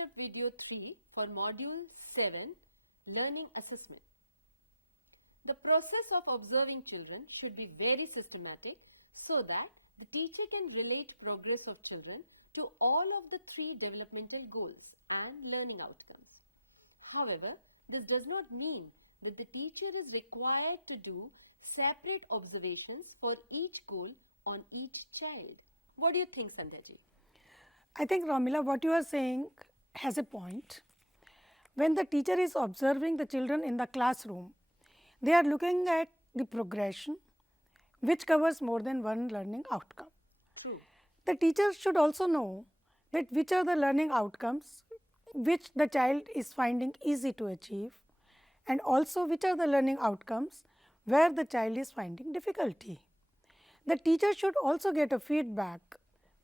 WhatsApp video 3 for module 7, learning assessment. The process of observing children should be very systematic so that the teacher can relate progress of children to all of the 3 developmental goals and learning outcomes. However, this does not mean that the teacher is required to do separate observations for each goal on each child. What do you think, Sandhya ji? I think, Ramila, what you are saying has a point. When the teacher is observing the children in the classroom, they are looking at the progression which covers more than one learning outcome. True. The teacher should also know that which are the learning outcomes which the child is finding easy to achieve, and also which are the learning outcomes where the child is finding difficulty. The teacher should also get a feedback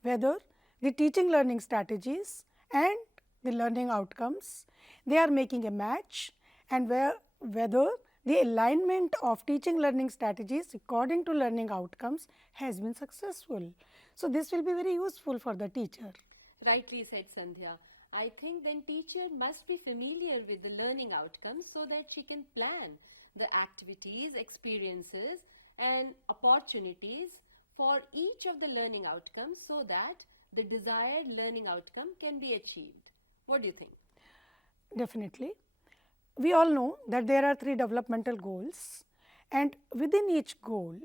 whether the teaching learning strategies and the learning outcomes, they are making a match, and whether the alignment of teaching learning strategies according to learning outcomes has been successful. So, this will be very useful for the teacher. Rightly said, Sandhya. I think then teacher must be familiar with the learning outcomes so that she can plan the activities, experiences and opportunities for each of the learning outcomes so that the desired learning outcome can be achieved. What do you think? Definitely. We all know that there are 3 developmental goals, and within each goal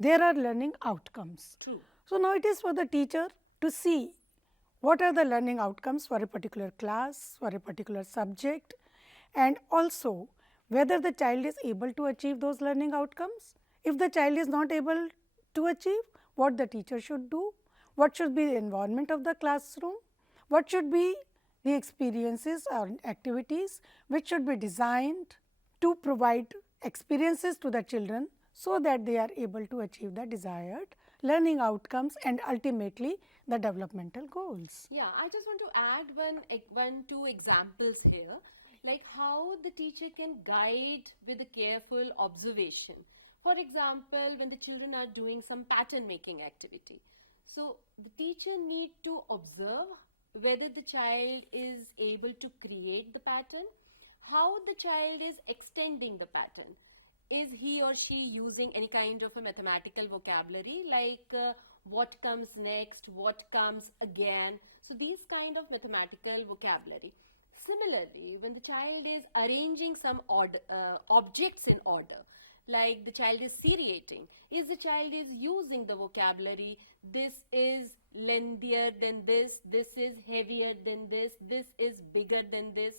there are learning outcomes. True. So, now it is for the teacher to see what are the learning outcomes for a particular class, for a particular subject, and also whether the child is able to achieve those learning outcomes. If the child is not able to achieve, what the teacher should do, what should be the environment of the classroom, what should be the experiences or activities which should be designed to provide experiences to the children so that they are able to achieve the desired learning outcomes and ultimately the developmental goals. Yeah, I just want to add two examples here, like how the teacher can guide with a careful observation. For example, when the children are doing some pattern making activity. So, the teacher need to observe whether the child is able to create the pattern, how the child is extending the pattern. Is he or she using any kind of a mathematical vocabulary like what comes next, what comes again. So, these kind of mathematical vocabulary. Similarly, when the child is arranging some objects in order, like the child is seriating, is the child is using the vocabulary, this is lengthier than this is heavier than this is bigger than this.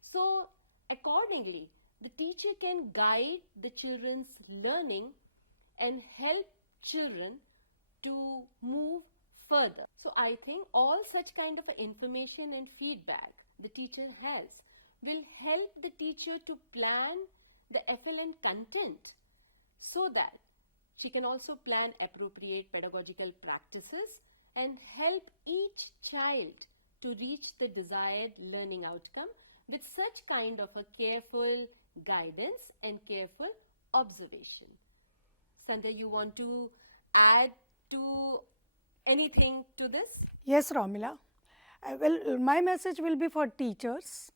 So accordingly the teacher can guide the children's learning and help children to move further. So I think all such kind of information and feedback the teacher has will help the teacher to plan the FLN content so that she can also plan appropriate pedagogical practices and help each child to reach the desired learning outcome with such kind of a careful guidance and careful observation. Sandhya, you want to add to anything to this? Yes, Ramila. Well, my message will be for teachers,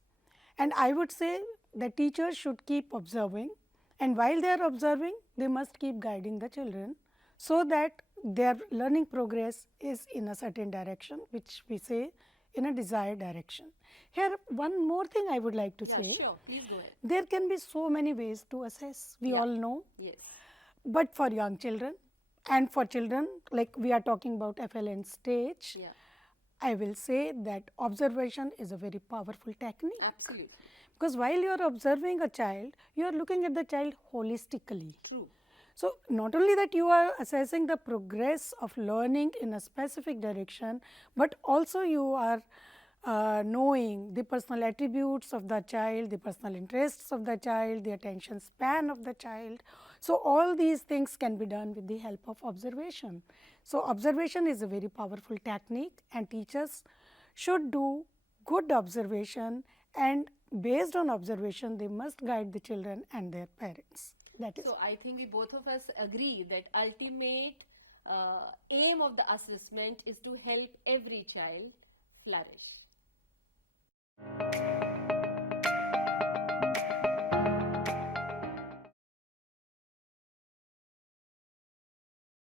and I would say the teachers should keep observing, and while they are observing, they must keep guiding the children so that their learning progress is in a certain direction, which we say in a desired direction. Here, one more thing I would like to say. Sure, please go ahead. There can be so many ways to assess, we all know. Yes. But for young children and for children, like we are talking about FLN stage, I will say that observation is a very powerful technique. Absolutely. Because while you are observing a child, you are looking at the child holistically. True. So, not only that you are assessing the progress of learning in a specific direction, but also you are knowing the personal attributes of the child, the personal interests of the child, the attention span of the child. So, all these things can be done with the help of observation. So, observation is a very powerful technique, and teachers should do good observation, and based on observation they must guide the children and their parents. That is. So I think we both of us agree that ultimate aim of the assessment is to help every child flourish. you.